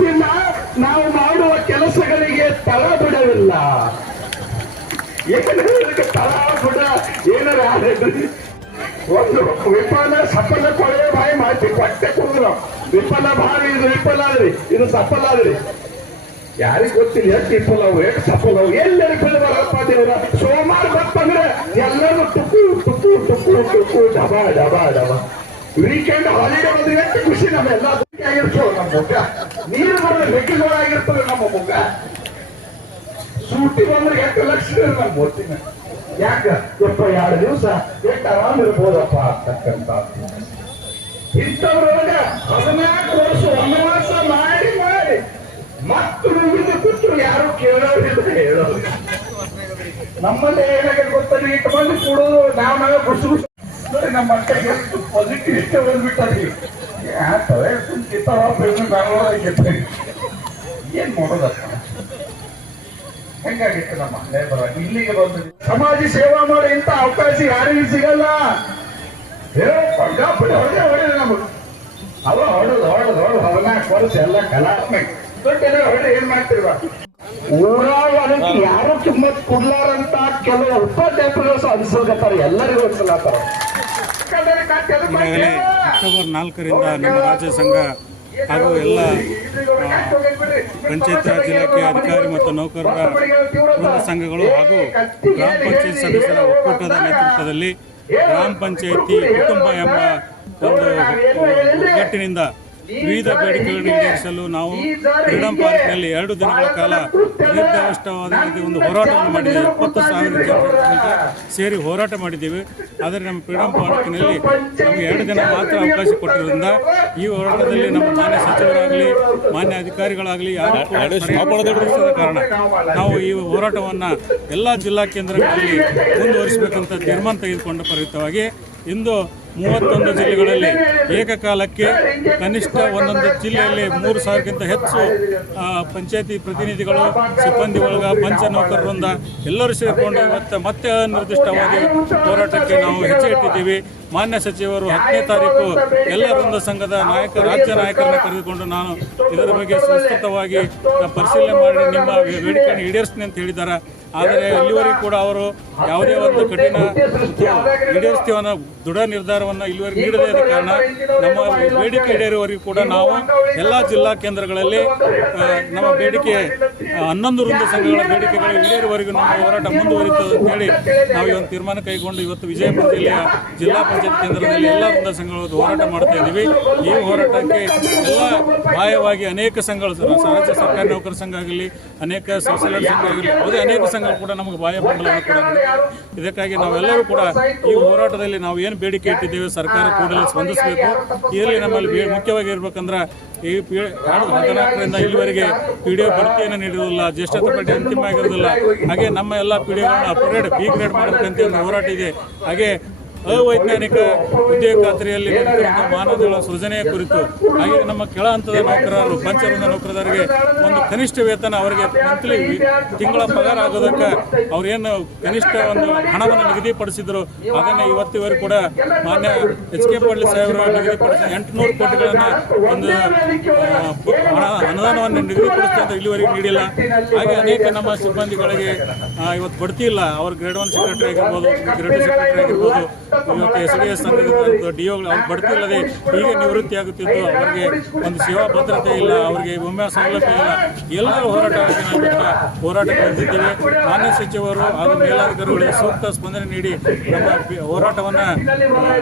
ದಿನ ನಾವು ಮಾಡುವ ಕೆಲಸಗಳಿಗೆ ತಳ ಬಿಡವಿಲ್ಲ ಏಕೆಂದ್ರೆ ತಳ ಬಿಡ ಏನಾರ ಒಂದು ವಿಫಲ ಸಫಲ ಕೊಳೆ ಬಾಯಿ ಮಾತಿ ಕೊಟ್ಟೆ ಕುಂದ್ರು ವಿಫಲ ಬಾರಿ ಇದು ವಿಫಲ ಆದ್ರಿ, ಇದು ಸಫಲ ಆದ್ರಿ. ಯಾರಿಗೂ ಗೊತ್ತಿಲ್ಲ ಎಷ್ಟು ವಿಫಲವು, ಎಷ್ಟು ಸಫಲವು, ಎಲ್ಲರೂ ಬಿಲ್ ಬರಪ್ಪ ದೇವರ ಸೋಮವಾರ ಬರ್ತಂದ್ರೆ ಎಲ್ಲರೂ ಟುಕು ಟುಕು ಟುಕು ಟುಕು, ಡಬಾ ಡಬಾ ಡಬಾ. ವೀಕೆಂಡ್ ಹಾಲಿಡೇ ಬಂದಿದೆ ಎಷ್ಟು ಖುಷಿ ನಮ್ಮೆಲ್ಲ ಆಗಿರ್ತವೆ ನಮ್ಮ ಮುಖ. ನೀರು ಬರೋದು ಮೆಕ್ಕೆಜೋಳಾಗಿರ್ತದೆ ನಮ್ಮ ಮುಖ. ಸೂಟಿ ಬಂದ್ರೆ ಎಷ್ಟು ಲಕ್ಷ ನಮ್ಮ ಮೂರ್ತಿನ ಯಾಕ? ಎಪ್ಪ ಎರಡು ದಿವಸ ಎಷ್ಟು ಆರಾಮ್ ಇರ್ಬೋದಪ್ಪ ಅಂತಕ್ಕಂತ ಇಂಥವ್ರೊಳಗ ಹದಿನಾಲ್ಕು ವರ್ಷ ವನವಾಸ ಮಾಡಿ ಮಾಡಿ. ಮತ್ತು ಮುಗಿದು ಕೂತ್ರು ಯಾರು ಕೇಳೋರಿಲ್ಲ ಹೇಳೋರು ನಮ್ಮಲ್ಲಿ ಏನಾಗ ಗೊತ್ತಲ್ಲ ಇಟ್ಕೊಂಡು ಕೊಡೋದು ನಾವು ನಾವೇ ಗುಡ್ಸು ನಮ್ಮ ಎಷ್ಟು ಪಾಸಿಟಿವ್ ಇಷ್ಟೇ ಬಂದ್ಬಿಟ್ಟದ್ರಿ ಯಾಕಂದ್ರೆ ಕಿತ್ತವ ಬೆಂಗಳೂರು ಏನ್ ಮಾಡೋದಕ್ಕ ಹೆಂಗಾಗಿತ್ತು ನಮ್ಮ ಇಲ್ಲಿಗೆ ಬಂದು ಸಮಾಜ ಸೇವಾ ಮಾಡಿ ಇಂಥ ಅವಕಾಶ ಯಾರಿಗೂ ಸಿಗಲ್ಲ. ಪಂಜಾಪುರಿ ಹೊಡೆ ಅವ ಹೊಡೆದು ಹೊಡೆದು ಹೊಡೆದು ಹದಿನಾಲ್ಕು ವರ್ಷ ಎಲ್ಲ ಕಲಾತ್ಮಕ ದೊಡ್ಡ ಹೊಡೆ ಏನ್ ಮಾಡ್ತಿರುವ ಊರಾಗ ಅದಕ್ಕೆ ಯಾರು ಕಿಮ್ಮತ್ ಕೊಡ್ಲಾರಂತ ಕೆಲವು ಉಪಾಧ್ಯಾಯರು ಅನ್ಸೋಗತ್ತಾರ ಎಲ್ಲರಿಗೂ ಅನ್ಸಲತ್ತಾರ ಈಗಾಗಲೇ ಅಕ್ಟೋಬರ್ ನಾಲ್ಕರಿಂದ ನಮ್ಮ ರಾಜ್ಯ ಸಂಘ ಹಾಗೂ ಎಲ್ಲ ಪಂಚಾಯತ್ ರಾಜ್ ಇಲಾಖೆ ಅಧಿಕಾರಿ ಮತ್ತು ನೌಕರರ ಸಂಘಗಳು ಹಾಗೂ ಗ್ರಾಮ ಪಂಚಾಯತ್ ಸದಸ್ಯರ ಒಕ್ಕೂಟದ ನೇತೃತ್ವದಲ್ಲಿ ಗ್ರಾಮ ಪಂಚಾಯಿತಿ ಕುಟುಂಬ ಎಂಬ ಒಂದು ಒಗ್ಗಟ್ಟಿನಿಂದ ವಿವಿಧ ಬೇಡಿಕೆಗಳನ್ನು ಈಡೇರಿಸಲು ನಾವು ಫ್ರೀಡಂ ಪಾರ್ಕ್ನಲ್ಲಿ ಎರಡು ದಿನಗಳ ಕಾಲ ನಿರ್ದಿಷ್ಟವಾದ ರೀತಿ ಒಂದು ಹೋರಾಟವನ್ನು ಮಾಡಿದ್ದೇವೆ. ಇಪ್ಪತ್ತು ಸಾವಿರ ಜನರ ಸೇರಿ ಹೋರಾಟ ಮಾಡಿದ್ದೇವೆ. ಆದರೆ ನಮ್ಮ ಫ್ರೀಡಂ ಪಾರ್ಕ್ನಲ್ಲಿ ನಮಗೆ ಎರಡು ದಿನ ಮಾತ್ರ ಅವಕಾಶ ಕೊಟ್ಟಿರೋದ್ರಿಂದ ಈ ಹೋರಾಟದಲ್ಲಿ ನಮ್ಮ ಮಾನ್ಯ ಸಚಿವರಾಗಲಿ ಮಾನ್ಯ ಅಧಿಕಾರಿಗಳಾಗಲಿ ಯಾರು ಕಾರಣ. ನಾವು ಈ ಹೋರಾಟವನ್ನು ಎಲ್ಲ ಜಿಲ್ಲಾ ಕೇಂದ್ರಗಳಲ್ಲಿ ಮುಂದುವರಿಸಬೇಕಂತ ತೀರ್ಮಾನ ತೆಗೆದುಕೊಂಡ ಪ್ರಯುಕ್ತವಾಗಿ ಇಂದು ಮೂವತ್ತೊಂದು ಜಿಲ್ಲೆಗಳಲ್ಲಿ ಏಕಕಾಲಕ್ಕೆ ಕನಿಷ್ಠ ಒಂದೊಂದು ಜಿಲ್ಲೆಯಲ್ಲಿ ಮೂರು ಸಾವಿರಕ್ಕಿಂತ ಹೆಚ್ಚು ಪಂಚಾಯತಿ ಪ್ರತಿನಿಧಿಗಳು, ಸಿಬ್ಬಂದಿ ಒಳಗ ಪಂಚ ನೌಕರರಿಂದ ಎಲ್ಲರೂ ಸೇರಿಕೊಂಡು ಇವತ್ತು ಮತ್ತೆ ಅನಿರ್ದಿಷ್ಟವಾಗಿ ಹೋರಾಟಕ್ಕೆ ನಾವು ಹೆಜ್ಜೆ ಇಟ್ಟಿದ್ದೀವಿ. ಮಾನ್ಯ ಸಚಿವರು ಹತ್ತನೇ ತಾರೀಕು ಎಲ್ಲ ವೃಂದ ಸಂಘದ ನಾಯಕ, ರಾಜ್ಯ ನಾಯಕರನ್ನ ಕರೆದುಕೊಂಡು ನಾನು ಇದರ ಬಗ್ಗೆ ಸಂಸ್ಕೃತವಾಗಿ ಪರಿಶೀಲನೆ ಮಾಡಿ ನಿಮ್ಮ ಬೇಡಿಕೆಯನ್ನು ಈಡೇರಿಸ್ತೀನಿ ಅಂತ ಹೇಳಿದ್ದಾರೆ ಆದರೆ ಇಲ್ಲಿವರೆಗೂ ಕೂಡ ಅವರು ಯಾವುದೇ ಒಂದು ಕಠಿಣ ಈಡೇರಿಸ್ತೀವಿ ಅನ್ನೋ ದೃಢ ನಿರ್ಧಾರವನ್ನು ಇಲ್ಲಿವರೆಗೆ ನೀಡದೇ ಇದ್ದ ಕಾರಣ ನಮ್ಮ ಬೇಡಿಕೆ ಈಡೇರುವವರೆಗೂ ಕೂಡ ನಾವು ಎಲ್ಲ ಜಿಲ್ಲಾ ಕೇಂದ್ರಗಳಲ್ಲಿ ನಮ್ಮ ಬೇಡಿಕೆ ಹನ್ನೊಂದು ವೃಂದ ಸಂಘಗಳ ಬೇಡಿಕೆಗಳು ಈಡೇರುವವರೆಗೂ ನಮ್ಮ ಹೋರಾಟ ಮುಂದುವರಿತದೆ ಅಂತ ಹೇಳಿ ನಾವು ಈ ಒಂದು ತೀರ್ಮಾನ ಕೈಗೊಂಡು ಇವತ್ತು ವಿಜಯಪುರ ಜಿಲ್ಲೆಯ ಜಿಲ್ಲಾ ಪಂಚಾಯತ್ ಕೇಂದ್ರದಲ್ಲಿ ಎಲ್ಲ ವೃಂದ ಸಂಘಗಳು ಹೋರಾಟ ಮಾಡ್ತಾ ಇದ್ದೀವಿ. ಈ ಹೋರಾಟಕ್ಕೆ ಎಲ್ಲ ಬಾಹ್ಯವಾಗಿ ಅನೇಕ ಸಂಘಗಳು ರಾಜ್ಯ ಸರ್ಕಾರಿ ನೌಕರ ಸಂಘ ಆಗಲಿ ಅನೇಕ ಸೋಷಿಯಲ್ ಸಂಘ ಆಗಲಿ ಯಾವುದೇ ಅನೇಕ ಸಂಘಗಳು ಕೂಡ ನಮಗೆ ಬಾಹ್ಯ ಬೆಂಬಲ ಇದಕ್ಕಾಗಿ ನಾವೆಲ್ಲರೂ ಕೂಡ ಈ ಹೋರಾಟದಲ್ಲಿ ನಾವು ಏನು ಬೇಡಿಕೆ ಇಟ್ಟಿದ್ದೇವೆ, ಸರ್ಕಾರ ಕೂಡಲೇ ಸ್ಪಂದಿಸಬೇಕು. ಇದರಲ್ಲಿ ನಮ್ಮಲ್ಲಿ ಮುಖ್ಯವಾಗಿ ಇರ್ಬೇಕಂದ್ರೆ ಈ ಹದಿನಾಲ್ಕರಿಂದ ಇಲ್ಲಿವರೆಗೆ ಪಿ ಡಿ ಒ ಭರ್ತಿಯನ್ನು ನೀಡಿರಲಿಲ್ಲ ಜ್ಯೇಷ್ಠತೆ ಪಟ್ಟಿ ಅಂತಿಮ ಆಗಿರೋದಿಲ್ಲ. ಹಾಗೆ ನಮ್ಮ ಎಲ್ಲ ಪಿ ಡಿ ಒಗಳನ್ನ ಅಪ್ಗ್ರೇಡ್ ಬಿ ಗ್ರೇಡ್ ಮಾಡಬೇಕಂತ ಒಂದು ಹೋರಾಟ ಇದೆ. ಹಾಗೆ ಅವೈಜ್ಞಾನಿಕ ಉದ್ಯೋಗ ಖಾತ್ರಿಯಲ್ಲಿ ಮಾನವಗಳ ಸೃಜನೆಯ ಕುರಿತು, ಹಾಗೆ ನಮ್ಮ ಕೆಳ ಹಂತದ ನೌಕರರು ಪಂಚವೃಂದ ನೌಕರರಿಗೆ ಒಂದು ಕನಿಷ್ಠ ವೇತನ ಅವರಿಗೆ ಮಂತ್ಲಿ ತಿಂಗಳ ಪಗಾರ ಆಗೋದಕ್ಕೆ ಅವ್ರೇನು ಕನಿಷ್ಠ ಒಂದು ಹಣವನ್ನು ನಿಗದಿಪಡಿಸಿದ್ರು, ಅದನ್ನು ಇವತ್ತಿವರೆಗೂ ಕೂಡ ಮಾನ್ಯ ಎಚ್ ಕೆ ಪಾಟೀಲ್ ಸಾಹೇಬರು ನಿಗದಿಪಡಿಸಿದ ಎಂಟುನೂರು ಕೋಟಿಗಳನ್ನು ಒಂದು ಅನುದಾನವನ್ನು ನಿಗದಿಪಡಿಸಿದ ಅಂತ ಇಲ್ಲಿವರೆಗೂ ನೀಡಿಲ್ಲ. ಹಾಗೆ ಅನೇಕ ನಮ್ಮ ಸಿಬ್ಬಂದಿಗಳಿಗೆ ಇವತ್ತು ಕೊಡ್ತಿಲ್ಲ ಅವ್ರ ಗ್ರೇಡ್ ಒನ್ ಸೆಕ್ರೆಟರಿ ಆಗಿರ್ಬೋದು, ಗ್ರೇಡ್ ಟು ಸೆಕ್ರೆಟರಿ ಆಗಿರ್ಬೋದು. ಇವತ್ತು ಎಸ್ ಡಿ ಎಸ್ ಸಂಘದ ಡಿ ಅವ್ರು ಬಡ್ತಿ ಇಲ್ಲದೆ ಈಗ ನಿವೃತ್ತಿ ಆಗುತ್ತಿದ್ದು ಅವರಿಗೆ ಒಂದು ಸೇವಾ ಭದ್ರತೆ ಇಲ್ಲ ಅವರಿಗೆ ವಿಮೆ ಸೌಲಭ್ಯ ಇಲ್ಲ. ಎಲ್ಲರೂ ಹೋರಾಟ ಬಂದಿದ್ದೇವೆ ಮಾನ್ಯ ಸಚಿವರು ಹಾಗೂ ಮೇಲಾಧಿಕಾರಿಗಳಿಗೆ ಸೂಕ್ತ ಸ್ಪಂದನೆ ನೀಡಿ ನಮ್ಮ ಹೋರಾಟವನ್ನು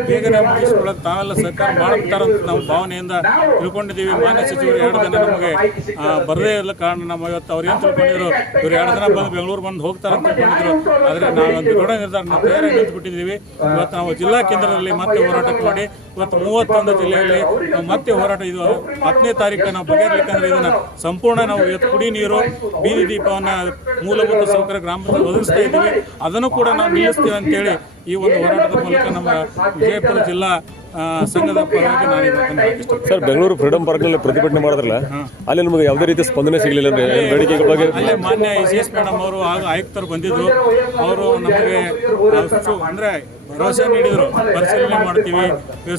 ಬೇಗನೆ ಮುಗಿಸಿಕೊಳ್ಳಲು ತಾವೆಲ್ಲ ಸರ್ಕಾರ ಮಾಡುತ್ತಾರಂತ ನಾವು ಭಾವನೆಯಿಂದ ತಿಳ್ಕೊಂಡಿದ್ದೀವಿ. ಮಾನ್ಯ ಸಚಿವರು ಎರಡು ದಿನ ನಮಗೆ ಬರದೇ ಇರಲು ಕಾರಣ ನಮ್ಮ ಇವತ್ತು ಅವ್ರು ಏನು ತಿಳ್ಕೊಂಡಿದ್ರು? ಇವ್ರು ಎರಡು ದಿನ ಬಂದು ಬೆಂಗಳೂರು ಬಂದು ಹೋಗ್ತಾರೆ ಅಂತ ತಿಳ್ಕೊಂಡಿದ್ರು. ಆದರೆ ನಾವು ಒಂದು ದೃಢ ನಿರ್ಧಾರ ನಾವು ತಯಾರಾಗಿ ನಿಂತುಬಿಟ್ಟಿದ್ದೀವಿ. ಇವತ್ತು ನಾವು ಜಿಲ್ಲಾ ಕೇಂದ್ರದಲ್ಲಿ ಮತ್ತೆ ಹೋರಾಟಕ್ಕೆ ಮಾಡಿ ಇವತ್ತು ಮೂವತ್ತೊಂದು ಜಿಲ್ಲೆಯಲ್ಲಿ ನಾವು ಮತ್ತೆ ಹೋರಾಟ ಇದು ಹತ್ತನೇ ತಾರೀಕು ನಾವು ಬಗೆಹರ್ಲಿಕ್ಕಂದ್ರೆ ಇದನ್ನ ಸಂಪೂರ್ಣ ನಾವು ಇವತ್ತು ಕುಡಿ ನೀರು ಬೀದಿ ದೀಪವನ್ನ ಮೂಲಭೂತ ಸೌಕರ್ಯ ಗ್ರಾಮದಲ್ಲಿ ಒದಗಿಸ್ತಾ ಇದ್ದೀವಿ. ಅದನ್ನು ಕೂಡ ನಾವು ನಿಲ್ಲಿಸ್ತೀವಿ ಅಂತೇಳಿ ಈ ಒಂದು ಹೋರಾಟದ ಮೂಲಕ ನಮ್ಮ ವಿಜಯಪುರ ಜಿಲ್ಲಾ ಸಂಘದ ಪರವಾಗಿ ನಾನು. ಸರ್ ಬೆಂಗಳೂರು ಫ್ರೀಡಂ ಪಾರ್ಕ್ನಲ್ಲಿ ಪ್ರತಿಭಟನೆ ಮಾಡಿದ್ರಲ್ಲ ಅಲ್ಲಿ ನಮಗೆ ಯಾವುದೇ ರೀತಿ ಸ್ಪಂದನೆ ಸಿಗಲಿಲ್ಲ ಬೇಡಿಕೆಗಳ ಬಗ್ಗೆ? ಅಲ್ಲೇ ಮಾನ್ಯ ಎಸ್ ಸಿ ಎಸ್ ಮೇಡಮ್ ಅವರು ಆಗ ಆಯುಕ್ತರು ಬಂದಿದ್ದರು ಅವರು ನಮಗೆ ಅಂದರೆ ಅಂದ್ರೆ ಭರವಸೆ ನೀಡಿದರು. ಪರಿಶೀಲನೆ ಮಾಡ್ತೀವಿ.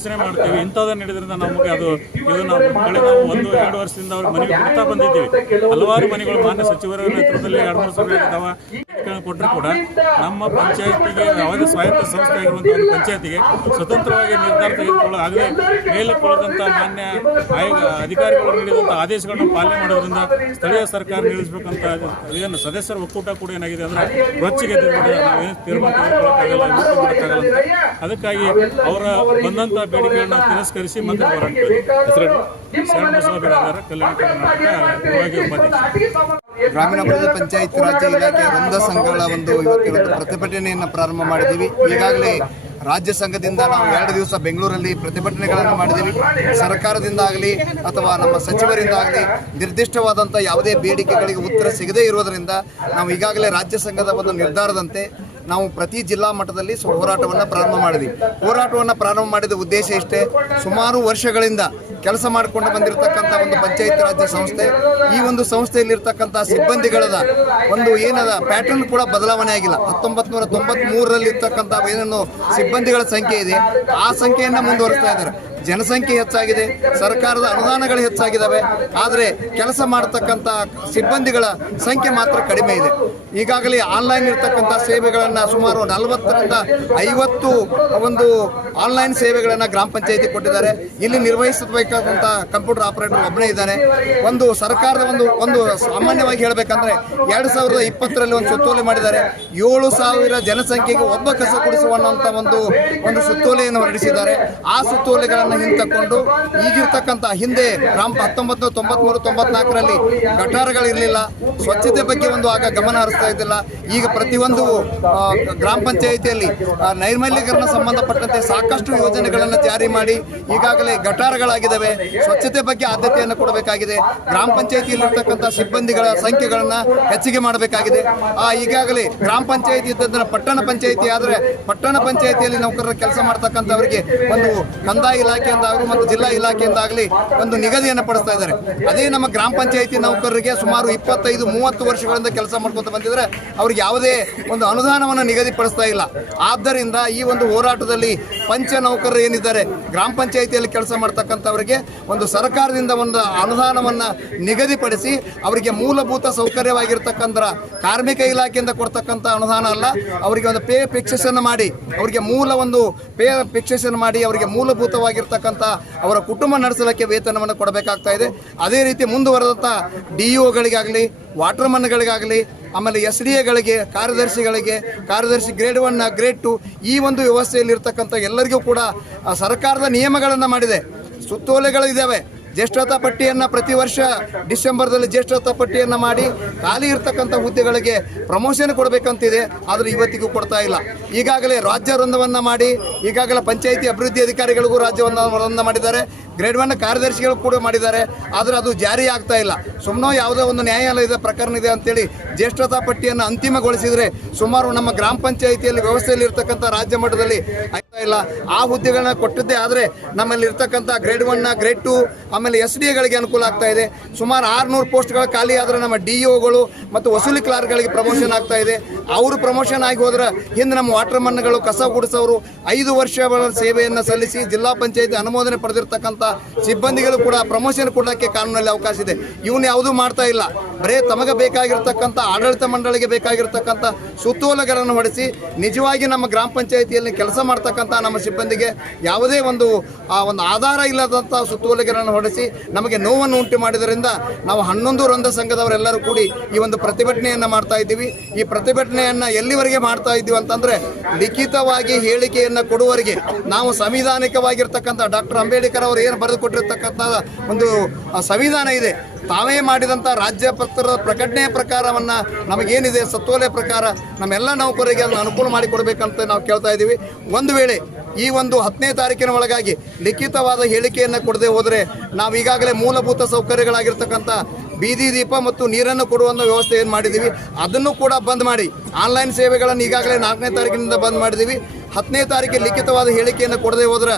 ಯೋಚನೆ ಮಾಡ್ತೀವಿ. ಇಂಥದ್ದನ್ನು ನೀಡಿದ್ರಿಂದ ನಮಗೆ ಅದು ಇದು ನಾವು ಕಳೆದ ಒಂದು, ಎರಡು ವರ್ಷದಿಂದ ಅವ್ರ ಮನೆಗೆ ಕೊಡ್ತಾ ಬಂದಿದ್ದೀವಿ. ಹಲವಾರು ಮನೆಗಳು ಮಾನ್ಯ ಸಚಿವರ ನೇತೃತ್ವದಲ್ಲಿ ಎರಡು ಮೂರು ಸಾವಿರ ಕೊಟ್ಟರು ಕೂಡ. ನಮ್ಮ ಪಂಚಾಯತಿಗೆ ಯಾವುದೇ ಸ್ವಾಯತ್ತ ಸಂಸ್ಥೆ ಆಗಿರುವಂತಹ ಒಂದು ಪಂಚಾಯತಿಗೆ ಸ್ವತಂತ್ರವಾಗಿ ನಿರ್ಧಾರ ತೆಗೆದುಕೊಳ್ಳೋ ಆಗದೆ ಮೇಲುಕೊಳ್ಳದಂತ ಮಾನ್ಯ ಆಯೋಗ ಅಧಿಕಾರಿಗಳು ನೀಡಿದಂಥ ಆದೇಶಗಳನ್ನು ಪಾಲನೆ ಮಾಡೋದ್ರಿಂದ ಸ್ಥಳೀಯ ಸರ್ಕಾರ ನಿಲ್ಲಿಸಬೇಕಂತ ಇದನ್ನು ಸದಸ್ಯರ ಒಕ್ಕೂಟ ಕೂಡ ಏನಾಗಿದೆ ಅಂದ್ರೆ ರೊಚ್ಚಿಗೆ. ನಾವೇನು ತೀರ್ಮಾನ ತೆಗೆದುಕೊಳ್ಳೋಕ್ಕಾಗಲ್ಲ ಅದಕ್ಕಾಗಿ ಅವರ ಬಂದಂತ ಬೇಡಿಕೆಗಳನ್ನ ತಿರಸ್ಕರಿಸಿ ಮತ್ತೆ ಹೋರಾಟ ಗ್ರಾಮೀಣ ಗ್ರಾಮೀಣಾಭಿವೃದ್ಧಿ ಪಂಚಾಯತ್ ರಾಜ್ಯ ಇಲಾಖೆ ವೃಂದ ಸಂಘಗಳ ಒಂದು ಇವತ್ತಿನ ಪ್ರತಿಭಟನೆಯನ್ನು ಪ್ರಾರಂಭ ಮಾಡಿದ್ದೀವಿ. ಈಗಾಗಲೇ ರಾಜ್ಯ ಸಂಘದಿಂದ ನಾವು ಎರಡು ದಿವಸ ಬೆಂಗಳೂರಲ್ಲಿ ಪ್ರತಿಭಟನೆಗಳನ್ನು ಮಾಡಿದ್ದೀವಿ. ಸರ್ಕಾರದಿಂದ ಆಗಲಿ ಅಥವಾ ನಮ್ಮ ಸಚಿವರಿಂದ ಆಗಲಿ ನಿರ್ದಿಷ್ಟವಾದಂಥ ಯಾವುದೇ ಬೇಡಿಕೆಗಳಿಗೆ ಉತ್ತರ ಸಿಗದೇ ಇರುವುದರಿಂದ ನಾವು ಈಗಾಗಲೇ ರಾಜ್ಯ ಸಂಘದ ಒಂದು ನಿರ್ಧಾರದಂತೆ ನಾವು ಪ್ರತಿ ಜಿಲ್ಲಾ ಮಟ್ಟದಲ್ಲಿ ಹೋರಾಟವನ್ನು ಪ್ರಾರಂಭ ಮಾಡಿದ್ವಿ. ಹೋರಾಟವನ್ನು ಪ್ರಾರಂಭ ಮಾಡಿದ ಉದ್ದೇಶ ಇಷ್ಟೇ. ಸುಮಾರು ವರ್ಷಗಳಿಂದ ಕೆಲಸ ಮಾಡಿಕೊಂಡು ಬಂದಿರತಕ್ಕಂಥ ಒಂದು ಪಂಚಾಯತ್ ರಾಜ್ಯ ಸಂಸ್ಥೆ, ಈ ಒಂದು ಸಂಸ್ಥೆಯಲ್ಲಿರ್ತಕ್ಕಂಥ ಸಿಬ್ಬಂದಿಗಳದ ಒಂದು ಏನದ ಪ್ಯಾಟರ್ನ್ ಕೂಡ ಬದಲಾವಣೆ ಆಗಿಲ್ಲ. ಹತ್ತೊಂಬತ್ತು ನೂರ ತೊಂಬತ್ತ್ ಇರ್ತಕ್ಕಂಥ ಏನೇನು ಸಿಬ್ಬಂದಿಗಳ ಸಂಖ್ಯೆ ಇದೆ. ಆ ಸಂಖ್ಯೆಯನ್ನು ಮುಂದುವರಿಸ್ತಾ ಇದ್ದಾರೆ. ಜನಸಂಖ್ಯೆ ಹೆಚ್ಚಾಗಿದೆ, ಸರ್ಕಾರದ ಅನುದಾನಗಳು ಹೆಚ್ಚಾಗಿದ್ದಾವೆ, ಆದರೆ ಕೆಲಸ ಮಾಡತಕ್ಕಂಥ ಸಿಬ್ಬಂದಿಗಳ ಸಂಖ್ಯೆ ಮಾತ್ರ ಕಡಿಮೆ ಇದೆ. ಈಗಾಗಲೇ ಆನ್ಲೈನ್ ಇರ್ತಕ್ಕಂಥ ಸೇವೆಗಳನ್ನು ಸುಮಾರು ನಲವತ್ತರಿಂದ ಐವತ್ತು ಒಂದು ಆನ್ಲೈನ್ ಸೇವೆಗಳನ್ನು ಗ್ರಾಮ ಪಂಚಾಯಿತಿ ಕೊಟ್ಟಿದ್ದಾರೆ. ಇಲ್ಲಿ ನಿರ್ವಹಿಸಬೇಕಾದಂಥ ಕಂಪ್ಯೂಟರ್ ಆಪರೇಟರ್ ಒಬ್ಬನೇ ಇದ್ದಾನೆ. ಒಂದು ಸರ್ಕಾರದ ಒಂದು ಒಂದು ಸಾಮಾನ್ಯವಾಗಿ ಹೇಳಬೇಕಂದ್ರೆ ಎರಡು ಸಾವಿರದ ಇಪ್ಪತ್ತರಲ್ಲಿ ಒಂದು ಸುತ್ತೋಲೆ ಮಾಡಿದ್ದಾರೆ. ಏಳು ಸಾವಿರ ಜನಸಂಖ್ಯೆಗೆ ಒಬ್ಬ ಕಸ ಕೊಡಿಸುವ ಒಂದು ಒಂದು ಸುತ್ತೋಲೆಯನ್ನು ಹೊರಡಿಸಿದ್ದಾರೆ. ಆ ಸುತ್ತೋಲೆಗಳನ್ನು ಹಿಂತಕೊಂಡು ಈಗಿರ್ತಕ್ಕಂಥ ಹಿಂದೆ ಗ್ರಾಮ ಹತ್ತೊಂಬತ್ತು ನೂರ ತೊಂಬತ್ಮೂರು, ತೊಂಬತ್ನಾಲ್ಕರಲ್ಲಿ ಗಟಾರಗಳಿರಲಿಲ್ಲ. ಸ್ವಚ್ಛತೆ ಬಗ್ಗೆ ಒಂದು ಆಗ ಗಮನ ಹರಿಸ್ತಾ ಇದ್ದಿಲ್ಲ. ಈಗ ಪ್ರತಿಯೊಂದು ಗ್ರಾಮ ಪಂಚಾಯಿತಿಯಲ್ಲಿ ನೈರ್ಮಲ್ಯೀಕರಣ ಸಂಬಂಧಪಟ್ಟಂತೆ ಸಾಕಷ್ಟು ಯೋಜನೆಗಳನ್ನು ಜಾರಿ ಮಾಡಿ ಈಗಾಗಲೇ ಗಟಾರಗಳಾಗಿದ್ದಾವೆ. ಸ್ವಚ್ಛತೆ ಬಗ್ಗೆ ಆದ್ಯತೆಯನ್ನು ಕೊಡಬೇಕಾಗಿದೆ. ಗ್ರಾಮ ಪಂಚಾಯಿತಿಯಲ್ಲಿರ್ತಕ್ಕಂಥ ಸಿಬ್ಬಂದಿಗಳ ಸಂಖ್ಯೆಗಳನ್ನು ಹೆಚ್ಚಿಗೆ ಮಾಡಬೇಕಾಗಿದೆ. ಆ, ಈಗಾಗಲೇ ಗ್ರಾಮ ಪಂಚಾಯಿತಿ ಇದ್ದದ್ದನ್ನು ಪಟ್ಟಣ ಪಂಚಾಯಿತಿ, ಆದರೆ ಪಟ್ಟಣ ಪಂಚಾಯಿತಿಯಲ್ಲಿ ನೌಕರರ ಕೆಲಸ ಮಾಡ್ತಕ್ಕಂಥವರಿಗೆ ಒಂದು ಕಂದಾಯ ಇಲಾಖೆಯಿಂದಾಗಲಿ ಮತ್ತು ಜಿಲ್ಲಾ ಇಲಾಖೆಯಿಂದಾಗಲಿ ಒಂದು ನಿಗದಿಯನ್ನು ಪಡಿಸ್ತಾ ಇದ್ದಾರೆ. ಅದೇ ನಮ್ಮ ಗ್ರಾಮ ಪಂಚಾಯಿತಿ ನೌಕರರಿಗೆ ಸುಮಾರು ಇಪ್ಪತ್ತೈದು, ಮೂವತ್ತು ವರ್ಷಗಳಿಂದ ಕೆಲಸ ಮಾಡ್ಕೊತ ಬಂದಿದ್ದಾರೆ. ಅವ್ರಿಗೆ ಯಾವುದೇ ಒಂದು ಅನುದಾನವನ್ನು ನಿಗದಿಪಡಿಸ್ತಾ ಇಲ್ಲ. ಆದ್ದರಿಂದ ಈ ಒಂದು ಹೋರಾಟದಲ್ಲಿ ಪಂಚ ನೌಕರರು ಏನಿದ್ದಾರೆ, ಗ್ರಾಮ ಪಂಚಾಯಿತಿಯಲ್ಲಿ ಕೆಲಸ ಮಾಡ್ತಕ್ಕಂಥವರಿಗೆ ಒಂದು ಸರ್ಕಾರದಿಂದ ಒಂದು ಅನುದಾನವನ್ನು ನಿಗದಿಪಡಿಸಿ ಅವರಿಗೆ ಮೂಲಭೂತ ಸೌಕರ್ಯವಾಗಿರ್ತಕ್ಕಂಥ ಕಾರ್ಮಿಕ ಇಲಾಖೆಯಿಂದ ಕೊಡ್ತಕ್ಕಂಥ ಅನುದಾನ ಅಲ್ಲ, ಅವರಿಗೆ ಒಂದು ಪೇ ಫಿಕ್ಸೇಷನ್ ಮಾಡಿ, ಅವರಿಗೆ ಮೂಲ ಒಂದು ಪೇ ಫಿಕ್ಸೇಷನ್ ಮಾಡಿ, ಅವರಿಗೆ ಮೂಲಭೂತವಾಗಿರ್ತಕ್ಕಂಥ ಅವರ ಕುಟುಂಬ ನಡೆಸಲಿಕ್ಕೆ ವೇತನವನ್ನು ಕೊಡಬೇಕಾಗ್ತಾ ಇದೆ. ಅದೇ ರೀತಿ ಮುಂದುವರೆದಂಥ ಡಿ ಒಗಳಿಗಾಗಲಿ, ವಾಟರ್ಮನ್ಗಳಿಗಾಗಲಿ, ಆಮೇಲೆ ಎಸ್ ಡಿ ಎಗಳಿಗೆ, ಕಾರ್ಯದರ್ಶಿಗಳಿಗೆ, ಕಾರ್ಯದರ್ಶಿ ಗ್ರೇಡ್ ಒನ್, ಗ್ರೇಡ್ ಟು ಈ ಒಂದು ವ್ಯವಸ್ಥೆಯಲ್ಲಿ ಇರ್ತಕ್ಕಂಥ ಎಲ್ಲರಿಗೂ ಕೂಡ ಸರ್ಕಾರದ ನಿಯಮಗಳನ್ನು ಮಾಡಿದೆ. ಸುತ್ತೋಲೆಗಳಿದ್ದಾವೆ ಜ್ಯೇಷ್ಠತಾ ಪಟ್ಟಿಯನ್ನು ಪ್ರತಿ ವರ್ಷ ಡಿಸೆಂಬರ್ದಲ್ಲಿ ಜ್ಯೇಷ್ಠತಾ ಪಟ್ಟಿಯನ್ನು ಮಾಡಿ ಖಾಲಿ ಇರ್ತಕ್ಕಂಥ ಹುದ್ದೆಗಳಿಗೆ ಪ್ರಮೋಷನ್ ಕೊಡಬೇಕಂತಿದೆ, ಆದರೆ ಇವತ್ತಿಗೂ ಕೊಡ್ತಾ ಇಲ್ಲ. ಈಗಾಗಲೇ ರಾಜ್ಯ ವೃಂದವನ್ನು ಮಾಡಿ, ಈಗಾಗಲೇ ಪಂಚಾಯಿತಿ ಅಭಿವೃದ್ಧಿ ಅಧಿಕಾರಿಗಳಿಗೂ ರಾಜ್ಯ ವೃಂದ ಮಾಡಿದ್ದಾರೆ. ಗ್ರೇಡ್ ಒನ್ ಕಾರ್ಯದರ್ಶಿಗಳು ಕೂಡ ಮಾಡಿದ್ದಾರೆ, ಆದರೆ ಅದು ಜಾರಿ ಆಗ್ತಾ ಇಲ್ಲ. ಸುಮ್ಮನೆ ಯಾವುದೋ ಒಂದು ನ್ಯಾಯಾಲಯದ ಪ್ರಕರಣ ಇದೆ ಅಂತೇಳಿ ಜ್ಯೇಷ್ಠತಾ ಪಟ್ಟಿಯನ್ನು ಅಂತಿಮಗೊಳಿಸಿದರೆ ಸುಮಾರು ನಮ್ಮ ಗ್ರಾಮ ಪಂಚಾಯಿತಿಯಲ್ಲಿ ವ್ಯವಸ್ಥೆಯಲ್ಲಿ ಇರ್ತಕ್ಕಂಥ ರಾಜ್ಯ ಮಟ್ಟದಲ್ಲಿ ಆಗ್ತಾ ಇಲ್ಲ. ಆ ಹುದ್ದೆಗಳನ್ನ ಕೊಟ್ಟಿದ್ದೇ ಆದರೆ ನಮ್ಮಲ್ಲಿ ಇರ್ತಕ್ಕಂಥ ಗ್ರೇಡ್ ಒನ್ ಗ್ರೇಡ್ ಟು ಆಮೇಲೆ ಎಸ್ ಡಿ ಅನುಕೂಲ ಆಗ್ತಾ ಇದೆ. ಸುಮಾರು ಆರುನೂರು ಪೋಸ್ಟ್ಗಳು ಖಾಲಿ ಆದರೆ ನಮ್ಮ ಡಿ ಒಗಳು ಮತ್ತು ವಸೂಲಿ ಕ್ಲಾರ್ಕ್ಗಳಿಗೆ ಪ್ರಮೋಷನ್ ಆಗ್ತಾ ಇದೆ. ಅವರು ಪ್ರಮೋಷನ್ ಆಗಿ ಹೋದ್ರೆ ಹಿಂದೆ ನಮ್ಮ ವಾಟರ್ ಮನ್ಗಳು ಕಸ ಗುಡಿಸೋರು ಐದು ವರ್ಷಗಳ ಸೇವೆಯನ್ನು ಸಲ್ಲಿಸಿ ಜಿಲ್ಲಾ ಪಂಚಾಯಿತಿ ಅನುಮೋದನೆ ಪಡೆದಿರ್ತಕ್ಕಂಥ ಸಿಬ್ಬಂದಿಗಳು ಕೂಡ ಪ್ರಮೋಷನ್ ಕೊಡೋಕ್ಕೆ ಕಾನೂನಲ್ಲಿ ಅವಕಾಶ ಇದೆ. ಇವನು ಯಾವುದೂ ಮಾಡ್ತಾ ಇಲ್ಲ. ಬರೇ ತಮಗೆ ಬೇಕಾಗಿರ್ತಕ್ಕಂಥ ಆಡಳಿತ ಮಂಡಳಿಗೆ ಬೇಕಾಗಿರ್ತಕ್ಕಂಥ ಸುತ್ತೋಲೆಗಳನ್ನು ಹೊಡೆಸಿ ನಿಜವಾಗಿ ನಮ್ಮ ಗ್ರಾಮ ಪಂಚಾಯಿತಿಯಲ್ಲಿ ಕೆಲಸ ಮಾಡ್ತಕ್ಕಂಥ ನಮ್ಮ ಸಿಬ್ಬಂದಿಗೆ ಯಾವುದೇ ಒಂದು, ಆ, ಒಂದು ಆಧಾರ ಇಲ್ಲದಂಥ ಸುತ್ತೋಲೆಗಳನ್ನು ಹೊಡೆಸಿ ನಮಗೆ ನೋವನ್ನು ಉಂಟು ಮಾಡಿದ್ರಿಂದ ನಾವು ಹನ್ನೊಂದು ರಂಧ ಸಂಘದವರೆಲ್ಲರೂ ಕೂಡಿ ಈ ಒಂದು ಪ್ರತಿಭಟನೆಯನ್ನು ಮಾಡ್ತಾ ಇದ್ದೀವಿ. ಈ ಪ್ರತಿಭಟನೆಯನ್ನು ಎಲ್ಲಿವರೆಗೆ ಮಾಡ್ತಾ ಇದ್ದೀವಿ ಅಂತಂದ್ರೆ ಲಿಖಿತವಾಗಿ ಹೇಳಿಕೆಯನ್ನು ಕೊಡುವವರೆಗೆ ನಾವು ಸಂವಿಧಾನಿಕವಾಗಿರ್ತಕ್ಕಂಥ ಡಾಕ್ಟರ್ ಅಂಬೇಡ್ಕರ್ ಅವರು ಏನು ಬರೆದು ಕೊಟ್ಟಿರತಕ್ಕಂಥ ಒಂದು ಸಂವಿಧಾನ ಇದೆ. ತಾವೇ ಮಾಡಿದಂಥ ರಾಜ್ಯ ಪತ್ರದ ಪ್ರಕಟಣೆ ಪ್ರಕಾರವನ್ನು ನಮಗೇನಿದೆ ಸತ್ವಲೆ ಪ್ರಕಾರ ನಮ್ಮೆಲ್ಲ ನೌಕರರಿಗೆ ಅದನ್ನು ಅನುಕೂಲ ಮಾಡಿಕೊಡ್ಬೇಕಂತ ನಾವು ಕೇಳ್ತಾ ಇದ್ದೀವಿ. ಒಂದು ವೇಳೆ ಈ ಒಂದು ಹತ್ತನೇ ತಾರೀಕಿನ ಒಳಗಾಗಿ ಲಿಖಿತವಾದ ಹೇಳಿಕೆಯನ್ನು ಕೊಡದೆ ಹೋದರೆ ನಾವು ಈಗಾಗಲೇ ಮೂಲಭೂತ ಸೌಕರ್ಯಗಳಾಗಿರ್ತಕ್ಕಂಥ ಬೀದಿ ದೀಪ ಮತ್ತು ನೀರನ್ನು ಕೊಡುವಂಥ ವ್ಯವಸ್ಥೆ ಏನು ಮಾಡಿದ್ದೀವಿ, ಅದನ್ನು ಕೂಡ ಬಂದ್ ಮಾಡಿ. ಆನ್ಲೈನ್ ಸೇವೆಗಳನ್ನು ಈಗಾಗಲೇ ನಾಲ್ಕನೇ ತಾರೀಕಿನಿಂದ ಬಂದ್ ಮಾಡಿದ್ದೀವಿ. ಹತ್ತನೇ ತಾರೀಕಿಗೆ ಲಿಖಿತವಾದ ಹೇಳಿಕೆಯನ್ನು ಕೊಡದೆ ಹೋದ್ರೆ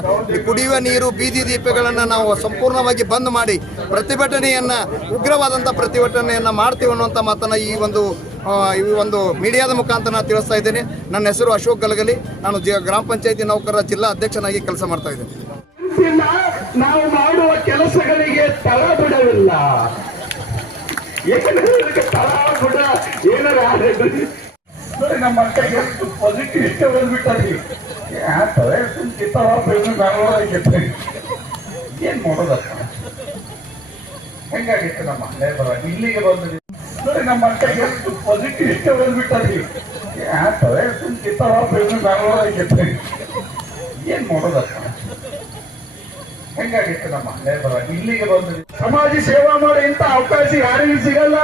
ಕುಡಿಯುವ ನೀರು, ಬೀದಿ ದೀಪಗಳನ್ನು ನಾವು ಸಂಪೂರ್ಣವಾಗಿ ಬಂದ್ ಮಾಡಿ ಪ್ರತಿಭಟನೆಯನ್ನು ಉಗ್ರವಾದಂಥ ಪ್ರತಿಭಟನೆಯನ್ನು ಮಾಡ್ತೀವಿ ಅನ್ನುವಂಥ ಮಾತನ್ನು ಈ ಒಂದು ಈ ಒಂದು ಮೀಡಿಯಾದ ಮುಖಾಂತರ ನಾನು ತಿಳಿಸ್ತಾ ಇದ್ದೇನೆ. ನನ್ನ ಹೆಸರು ಅಶೋಕ್ ಗಲಗಲಿ. ನಾನು ಗ್ರಾಮ ಪಂಚಾಯತಿ ನೌಕರರ ಜಿಲ್ಲಾ ಅಧ್ಯಕ್ಷನಾಗಿ ಕೆಲಸ ಮಾಡ್ತಾ ಇದ್ದೇನೆ ಇಲ್ಲ ನಾವು ಮಾಡುವ ಕೆಲಸಗಳಿಗೆ ತಳ ಬಿಡವಿಲ್ಲ ನೋಡಿ ನಮ್ಮ ಪಾಸಿಟಿವ್ ಇಷ್ಟ ಬೆಳೆದು ಬೆಂಗಳೂರಾಗಿತ್ತು ಏನ್ ಮಾಡೋದಕ್ಕ ಹೆಂಗಾಗಿತ್ತು ನಮ್ಮ ಇಲ್ಲಿಗೆ ಬಂದು ನೋಡಿ ನಮ್ಮ ಪಾಸಿಟಿವ್ ಇಷ್ಟ ಬೆಳೆದು ಬೆಂಗಳೂರಾಗಿತ್ತು ಏನ್ ಮಾಡೋದಪ್ಪ? ಹೆಂಗಾಗಿತ್ತು ನಮ್ಮ ಲೇಬರ್ ಇಲ್ಲಿಗೆ ಬಂದು ಸಮಾಜ ಸೇವಾ ಮಾಡಿ ಇಂಥ ಅವಕಾಶ ಯಾರಿಗೂ ಸಿಗಲ್ಲ.